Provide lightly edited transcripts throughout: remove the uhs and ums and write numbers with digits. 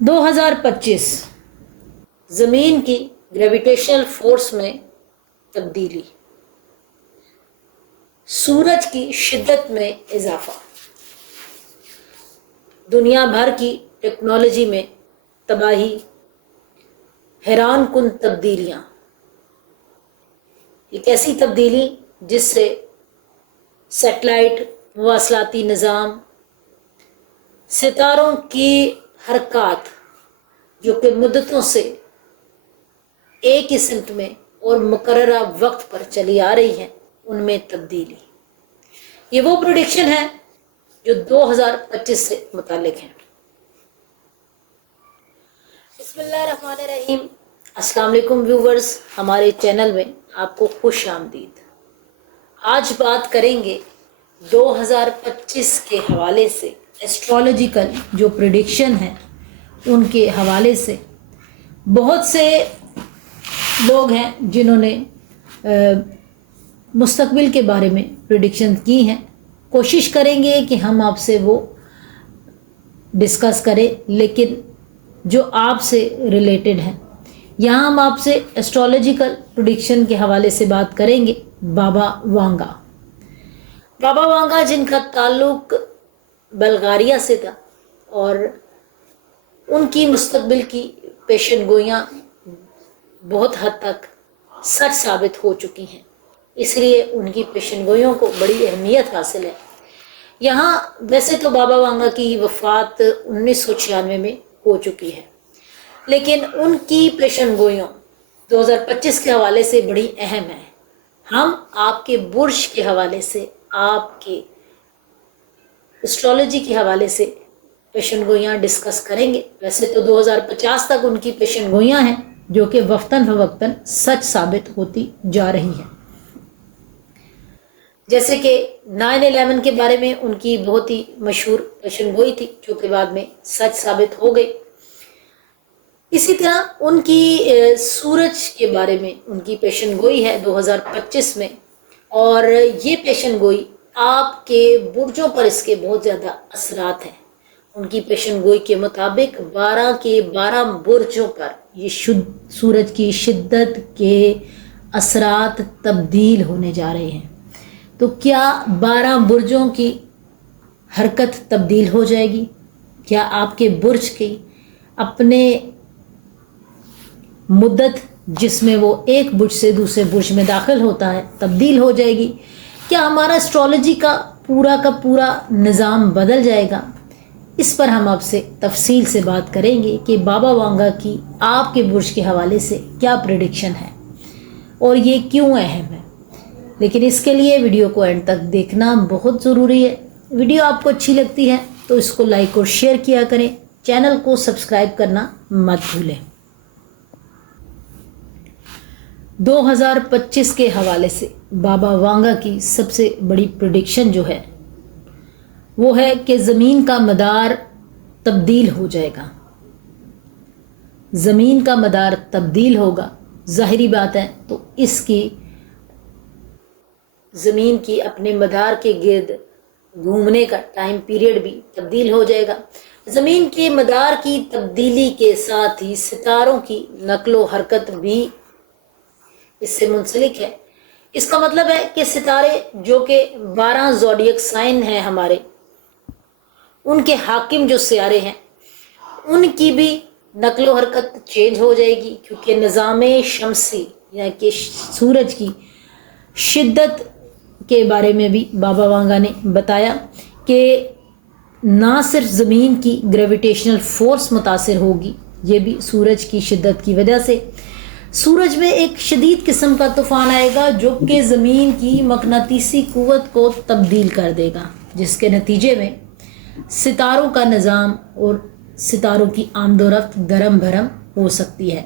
2025 زمین کی gravitational force میں تبدیلی، سورج کی شدت میں اضافہ، دنیا بھر کی ٹیکنالوجی میں تباہی، حیران کن تبدیلیاں۔ ایک ایسی تبدیلی جس سے سیٹلائٹ، مواصلاتی نظام، ستاروں کی حرکات جو کہ مدتوں سے ایک ہی سمت میں اور مقررہ وقت پر چلی آ رہی ہیں، ان میں تبدیلی۔ یہ وہ پروڈکشن ہے جو 2025 سے متعلق ہیں۔ بسم اللہ الرحمن الرحیم۔ السلام علیکم ویورز، ہمارے چینل میں آپ کو خوش آمدید۔ آج بات کریں گے 2025 کے حوالے سے، ایسٹرولوجیکل جو پریڈکشن ہیں ان کے حوالے سے۔ بہت سے لوگ ہیں جنہوں نے مستقبل کے بارے میں پریڈکشن کی ہیں۔ کوشش کریں گے کہ ہم آپ سے وہ ڈسکس کریں، لیکن جو آپ سے ریلیٹڈ ہیں۔ یہاں ہم آپ سے ایسٹرولوجیکل پریڈکشن کے حوالے سے بات کریں گے بابا وانگا۔ بابا وانگا جن کا تعلق بلغاریہ سے تھا، اور ان کی مستقبل کی پیشن گوئیاں بہت حد تک سچ ثابت ہو چکی ہیں، اس لیے ان کی پیشن گوئیوں کو بڑی اہمیت حاصل ہے۔ یہاں ویسے تو بابا وانگا کی وفات 1996 میں ہو چکی ہے، لیکن ان کی پیشن گوئیوں 2025 کے حوالے سے بڑی اہم ہیں۔ ہم آپ کے برج کے حوالے سے، آپ کے اسٹرولوجی کے حوالے سے پیشن گوئیاں ڈسکس کریں گے۔ ویسے تو 2050 تک ان کی پیشن گوئیاں ہیں جو کہ وقتاً فوقتاً سچ ثابت ہوتی جا رہی ہیں۔ جیسے کہ 9/11 کے بارے میں ان کی بہت ہی مشہور پیشن گوئی تھی، جو کہ بعد میں سچ ثابت ہو گئی۔ اسی طرح ان کی سورج کے بارے میں ان کی پیشن گوئی ہے 2025 میں، اور یہ پیشن گوئی آپ کے برجوں پر اس کے بہت زیادہ اثرات ہیں۔ ان کی پیشن گوئی کے مطابق 12 کے 12 برجوں پر یہ سورج کی شدت کے اثرات تبدیل ہونے جا رہے ہیں۔ تو کیا 12 برجوں کی حرکت تبدیل ہو جائے گی؟ کیا آپ کے برج کی اپنے مدت جس میں وہ ایک برج سے دوسرے برج میں داخل ہوتا ہے تبدیل ہو جائے گی؟ کیا ہمارا اسٹرولوجی کا پورا نظام بدل جائے گا؟ اس پر ہم آپ سے تفصیل سے بات کریں گے کہ بابا وانگا کی آپ کے برج کے حوالے سے کیا پریڈکشن ہے اور یہ کیوں اہم ہے۔ لیکن اس کے لیے ویڈیو کو اینڈ تک دیکھنا بہت ضروری ہے۔ ویڈیو آپ کو اچھی لگتی ہے تو اس کو لائک اور شیئر کیا کریں، چینل کو سبسکرائب کرنا مت بھولیں۔ 2025 کے حوالے سے بابا وانگا کی سب سے بڑی پریڈکشن جو ہے وہ ہے کہ زمین کا مدار تبدیل ہو جائے گا۔ زمین کا مدار تبدیل ہوگا، ظاہری بات ہے، تو اس کی زمین کی اپنے مدار کے گرد گھومنے کا ٹائم پیریڈ بھی تبدیل ہو جائے گا۔ زمین کے مدار کی تبدیلی کے ساتھ ہی ستاروں کی نقل و حرکت بھی اس سے منسلک ہے۔ اس کا مطلب ہے کہ ستارے جو کہ 12 زوڈیک سائن ہیں ہمارے، ان کے حاکم جو سیارے ہیں ان کی بھی نقل و حرکت چینج ہو جائے گی، کیونکہ نظام شمسی یعنی کہ سورج کی شدت کے بارے میں بھی بابا وانگا نے بتایا کہ نہ صرف زمین کی گریویٹیشنل فورس متاثر ہوگی، یہ بھی سورج کی شدت کی وجہ سے۔ سورج میں ایک شدید قسم کا طوفان آئے گا جو کہ زمین کی مقناطیسی قوت کو تبدیل کر دے گا، جس کے نتیجے میں ستاروں کا نظام اور ستاروں کی آمد و رفت درم بھرم ہو سکتی ہے۔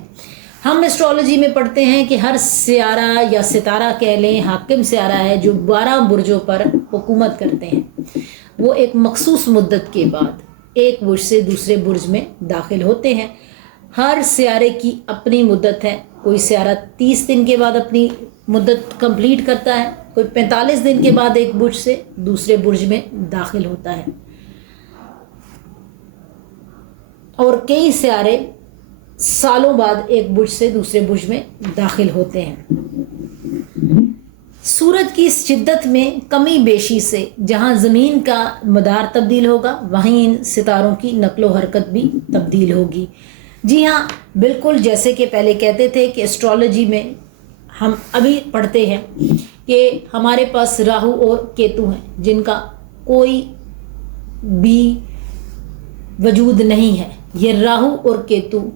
ہم ایسٹرولوجی میں پڑھتے ہیں کہ ہر سیارہ یا ستارہ کہہ لیں، حاکم سیارہ ہے جو 12 برجوں پر حکومت کرتے ہیں، وہ ایک مخصوص مدت کے بعد ایک برج سے دوسرے برج میں داخل ہوتے ہیں۔ ہر سیارے کی اپنی مدت ہے، کوئی سیارہ 30 دن کے بعد اپنی مدت کمپلیٹ کرتا ہے، کوئی 45 دن کے بعد ایک برج سے دوسرے برج میں داخل ہوتا ہے۔ اور کئی سیارے سالوں بعد ایک برج سے دوسرے برج میں داخل ہوتے ہیں۔ سورج کی اس شدت میں کمی بیشی سے جہاں زمین کا مدار تبدیل ہوگا وہیں ان ستاروں کی نقل و حرکت بھی تبدیل ہوگی۔ جی ہاں، بالکل جیسے کہ پہلے کہتے تھے کہ اسٹرالوجی میں ہم ابھی پڑھتے ہیں کہ ہمارے پاس راہو اور کیتو ہیں جن کا کوئی بھی وجود نہیں ہے۔ یہ راہو اور کیتو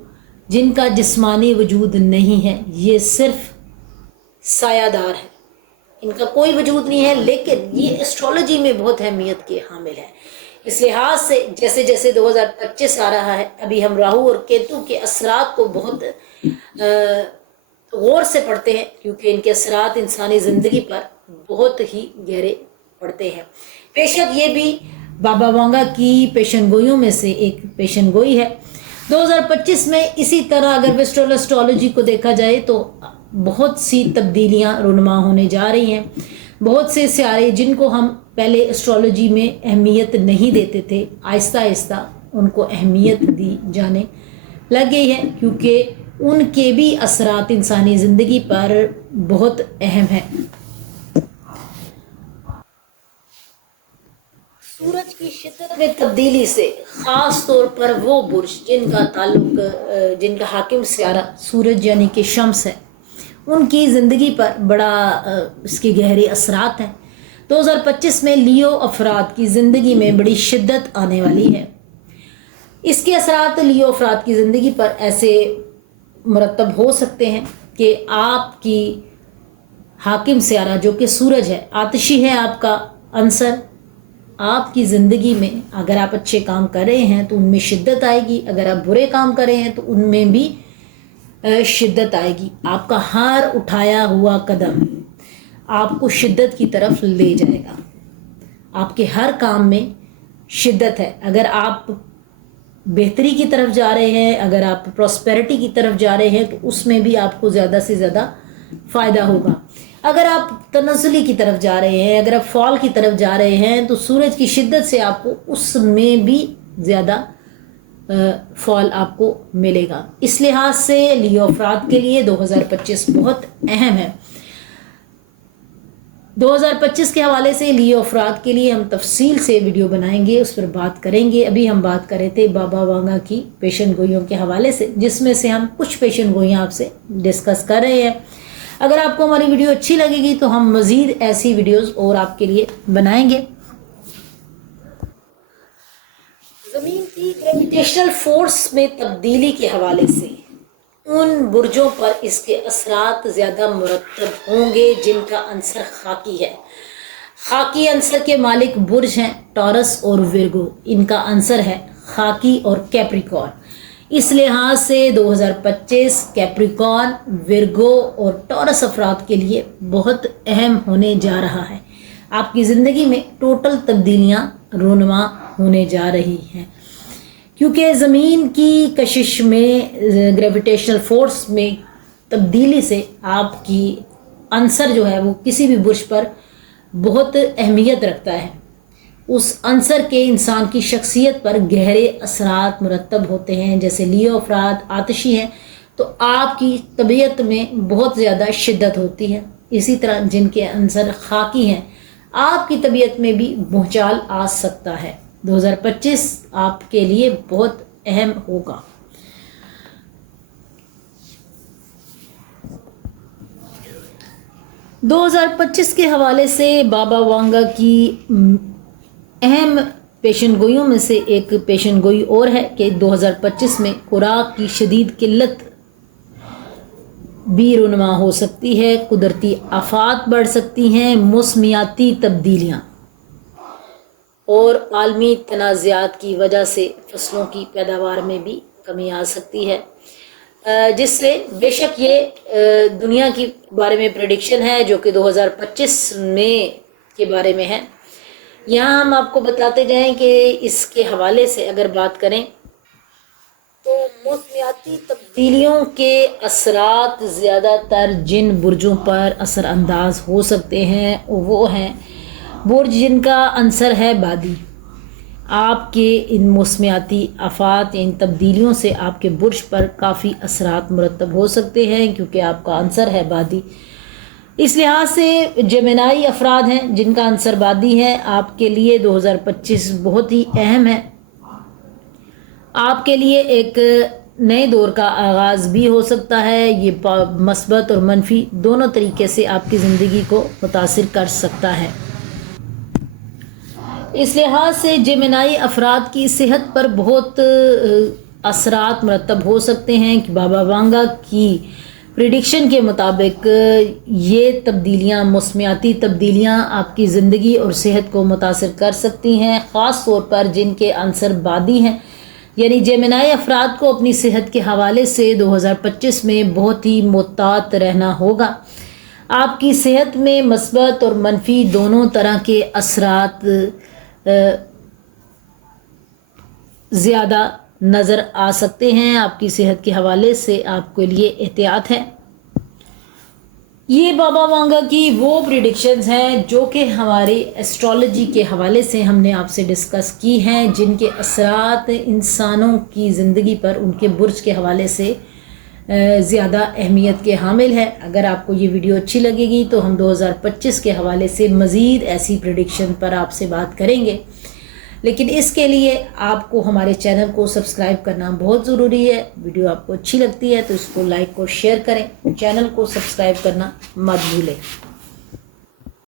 جن کا جسمانی وجود نہیں ہے، یہ صرف سایہ دار ہے، ان کا کوئی وجود نہیں ہے، لیکن یہ اسٹرالوجی میں بہت اہمیت کے حامل ہے۔ اس لحاظ سے جیسے جیسے 2025 آ رہا ہے، ابھی ہم راہو اور کیتو کے اثرات کو بہت غور سے پڑھتے ہیں، کیونکہ ان کے اثرات انسانی زندگی پر بہت ہی گہرے پڑتے ہیں۔ بے شک یہ بھی بابا وانگا کی پیشن گوئیوں میں سے ایک پیشن گوئی ہے۔ 2025 میں اسی طرح اگر ویسٹرن اسٹرالوجی کو دیکھا جائے تو بہت سی تبدیلیاں رونما ہونے جا رہی ہیں۔ بہت سے سیارے جن کو ہم پہلے اسٹرالوجی میں اہمیت نہیں دیتے تھے، آہستہ آہستہ ان کو اہمیت دی جانے لگ گئی ہے، کیونکہ ان کے بھی اثرات انسانی زندگی پر بہت اہم ہیں۔ سورج کی شدت میں تبدیلی سے خاص طور پر وہ برج جن کا حاکم سیارہ سورج یعنی کہ شمس ہے، ان کی زندگی پر بڑا اس کے گہرے اثرات ہیں۔ 2025 میں لیو افراد کی زندگی میں بڑی شدت آنے والی ہے۔ اس کے اثرات لیو افراد کی زندگی پر ایسے مرتب ہو سکتے ہیں کہ آپ کی حاکم سیارہ جو کہ سورج ہے، آتشی ہے آپ کا عنصر، آپ کی زندگی میں اگر آپ اچھے کام کر رہے ہیں تو ان میں شدت آئے گی، اگر آپ برے کام کر رہے ہیں تو ان میں بھی شدت آئے گی۔ آپ کا ہر اٹھایا ہوا قدم آپ کو شدت کی طرف لے جائے گا۔ آپ کے ہر کام میں شدت ہے۔ اگر آپ بہتری کی طرف جا رہے ہیں، اگر آپ پراسپیرٹی کی طرف جا رہے ہیں تو اس میں بھی آپ کو زیادہ سے زیادہ فائدہ ہوگا۔ اگر آپ تنزلی کی طرف جا رہے ہیں، اگر آپ فال کی طرف جا رہے ہیں تو سورج کی شدت سے آپ کو اس میں بھی زیادہ فال آپ کو ملے گا۔ اس لحاظ سے لیو افراد کے لیے 2025 بہت اہم ہے۔ 2025 کے حوالے سے لیو افراد کے لیے ہم تفصیل سے ویڈیو بنائیں گے، اس پر بات کریں گے۔ ابھی ہم بات کر رہے تھے بابا وانگا کی پیشن گوئیوں کے حوالے سے، جس میں سے ہم کچھ پیشن گوئیاں آپ سے ڈسکس کر رہے ہیں۔ اگر آپ کو ہماری ویڈیو اچھی لگے گی تو ہم مزید ایسی ویڈیوز اور آپ کے لیے بنائیں گے۔ زمین کی گریویٹیشنل فورس میں تبدیلی کے حوالے سے ان برجوں پر اس کے اثرات زیادہ مرتب ہوں گے جن کا عنصر خاکی ہے۔ خاکی عنصر کے مالک برج ہیں ٹورس اور ورگو، ان کا عنصر ہے خاکی اور کیپریکارن۔ اس لحاظ سے 2025 کیپریکارن، ورگو اور ٹورس افراد کے لیے بہت اہم ہونے جا رہا ہے۔ آپ کی زندگی میں ٹوٹل تبدیلیاں رونما ہونے جا رہی ہیں، کیونکہ زمین کی کشش میں گریویٹیشنل فورس میں تبدیلی سے آپ کی عنصر جو ہے وہ کسی بھی برج پر بہت اہمیت رکھتا ہے۔ اس عنصر کے انسان کی شخصیت پر گہرے اثرات مرتب ہوتے ہیں۔ جیسے لیو افراد آتشی ہیں تو آپ کی طبیعت میں بہت زیادہ شدت ہوتی ہے، اسی طرح جن کے عنصر خاکی ہیں آپ کی طبیعت میں بھی بھونچال آ سکتا ہے۔ 2025 آپ کے لیے بہت اہم ہوگا۔ دو 2025 کے حوالے سے بابا وانگا کی اہم پیشن گوئیوں میں سے ایک پیشن گوئی اور ہے کہ 2025 میں خوراک کی شدید قلت بھی رونما ہو سکتی ہے، قدرتی آفات بڑھ سکتی ہیں، موسمیاتی تبدیلیاں اور عالمی تنازعات کی وجہ سے فصلوں کی پیداوار میں بھی کمی آ سکتی ہے، جس سے بے شک یہ دنیا کی بارے میں پریڈکشن ہے جو کہ 2025 میں کے بارے میں ہے۔ یہاں ہم آپ کو بتاتے جائیں کہ اس کے حوالے سے اگر بات کریں تو موسمیاتی تبدیلیوں کے اثرات زیادہ تر جن برجوں پر اثر انداز ہو سکتے ہیں وہ ہیں برج جن کا عنصر ہے بادی۔ آپ کے ان موسمیاتی آفات، ان تبدیلیوں سے آپ کے برج پر کافی اثرات مرتب ہو سکتے ہیں، کیونکہ آپ کا عنصر ہے بادی۔ اس لحاظ سے جیمنائی افراد ہیں جن کا عنصر بادی ہے، آپ کے لیے 2025 بہت ہی اہم ہے۔ آپ کے لیے ایک نئے دور کا آغاز بھی ہو سکتا ہے۔ یہ مثبت اور منفی دونوں طریقے سے آپ کی زندگی کو متاثر کر سکتا ہے۔ اس لحاظ سے جیمنائی افراد کی صحت پر بہت اثرات مرتب ہو سکتے ہیں کہ بابا وانگا کی پریڈکشن کے مطابق یہ تبدیلیاں، موسمیاتی تبدیلیاں آپ کی زندگی اور صحت کو متاثر کر سکتی ہیں، خاص طور پر جن کے عنصر بادی ہیں، یعنی جیمنائی افراد کو اپنی صحت کے حوالے سے 2025 میں بہت ہی محتاط رہنا ہوگا۔ آپ کی صحت میں مثبت اور منفی دونوں طرح کے اثرات زیادہ نظر آ سکتے ہیں۔ آپ کی صحت کے حوالے سے آپ کے لیے احتیاط ہے۔ یہ بابا وانگا کی وہ پریڈکشنز ہیں جو کہ ہماری ایسٹرالوجی کے حوالے سے ہم نے آپ سے ڈسکس کی ہیں، جن کے اثرات انسانوں کی زندگی پر ان کے برج کے حوالے سے زیادہ اہمیت کے حامل ہے۔ اگر آپ کو یہ ویڈیو اچھی لگے گی تو ہم 2025 کے حوالے سے مزید ایسی پریڈکشن پر آپ سے بات کریں گے، لیکن اس کے لیے آپ کو ہمارے چینل کو سبسکرائب کرنا بہت ضروری ہے۔ ویڈیو آپ کو اچھی لگتی ہے تو اس کو لائک اور شیئر کریں، چینل کو سبسکرائب کرنا مت بھولیں۔